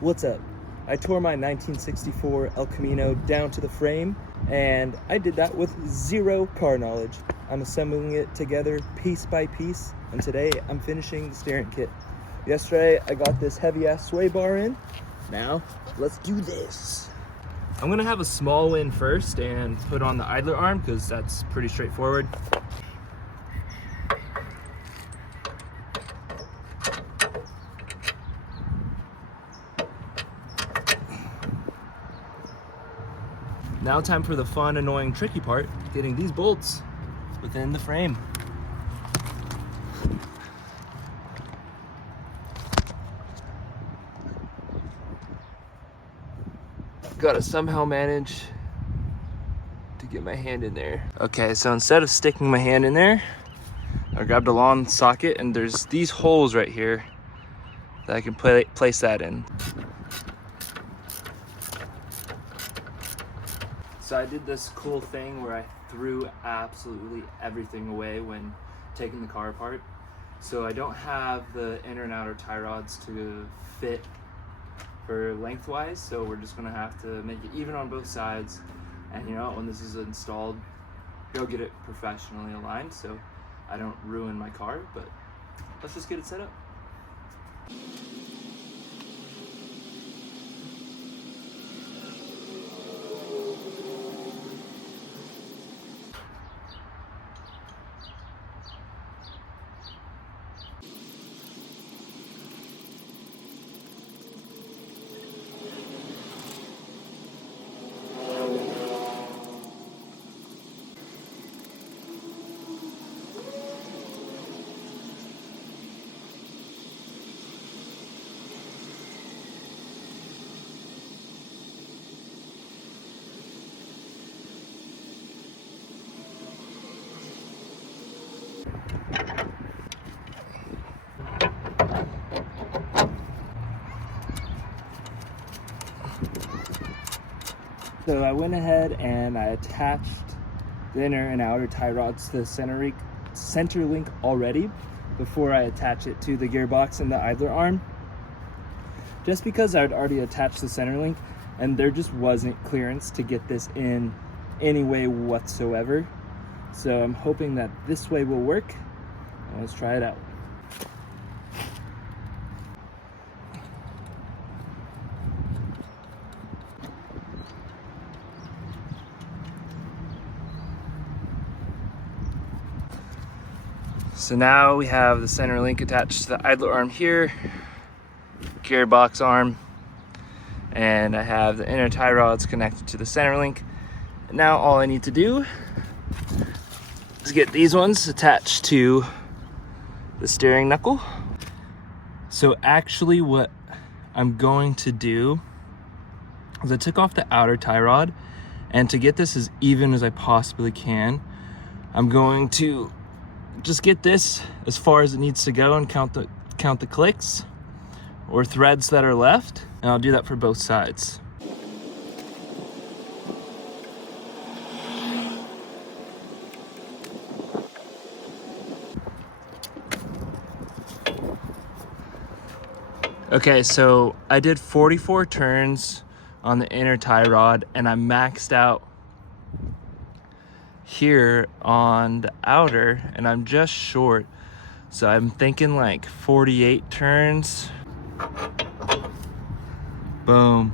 What's up? I tore my 1964 El Camino down to the frame, and I did that with zero car knowledge. I'm assembling it together piece by piece, and today I'm finishing the steering kit. Yesterday I got this heavy ass sway bar in. Now let's do this. I'm gonna have a small win first and put on the idler arm because that's pretty straightforward. Now time for the fun, annoying, tricky part, getting these bolts within the frame. Gotta somehow manage to get my hand in there. Okay, so instead of sticking my hand in there, I grabbed a long socket and there's these holes right here that I can place that in. So I did this cool thing where I threw absolutely everything away when taking the car apart. So I don't have the inner and outer tie rods to fit for lengthwise, so we're just gonna have to make it even on both sides. And you know, when this is installed, go get it professionally aligned so I don't ruin my car, but let's just get it set up. So I went ahead and I attached the inner and outer tie rods to the center link already before I attach it to the gearbox and the idler arm. Just because I'd already attached the center link and there just wasn't clearance to get this in any way whatsoever. So I'm hoping that this way will work. Let's try it out. So now we have the center link attached to the idler arm here, gearbox arm, and I have the inner tie rods connected to the center link. And now all I need to do is get these ones attached to the steering knuckle. So actually what I'm going to do is I took off the outer tie rod, and to get this as even as I possibly can, I'm going to just get this as far as it needs to go and count the clicks or threads that are left, and I'll do that for both sides. Okay, so I did 44 turns on the inner tie rod and I maxed out here on the outer and I'm just short. So I'm thinking like 48 turns. Boom.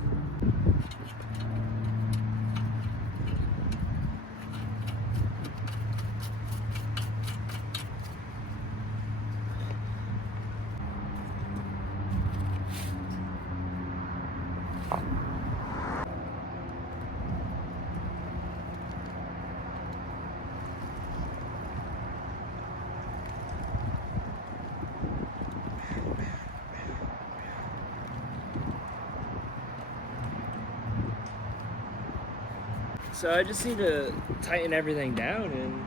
So I just need to tighten everything down and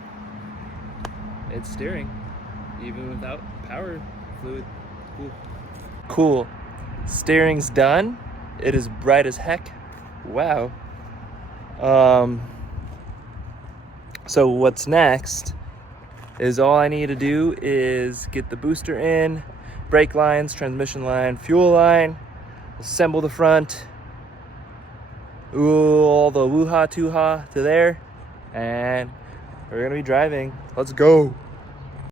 it's steering, even without power fluid. Cool. Steering's done. It is bright as heck. Wow. So what's next is all I need to do is get the booster in, brake lines, transmission line, fuel line, assemble the front, all the woo-ha, too-ha to there, and we're gonna be driving. Let's go.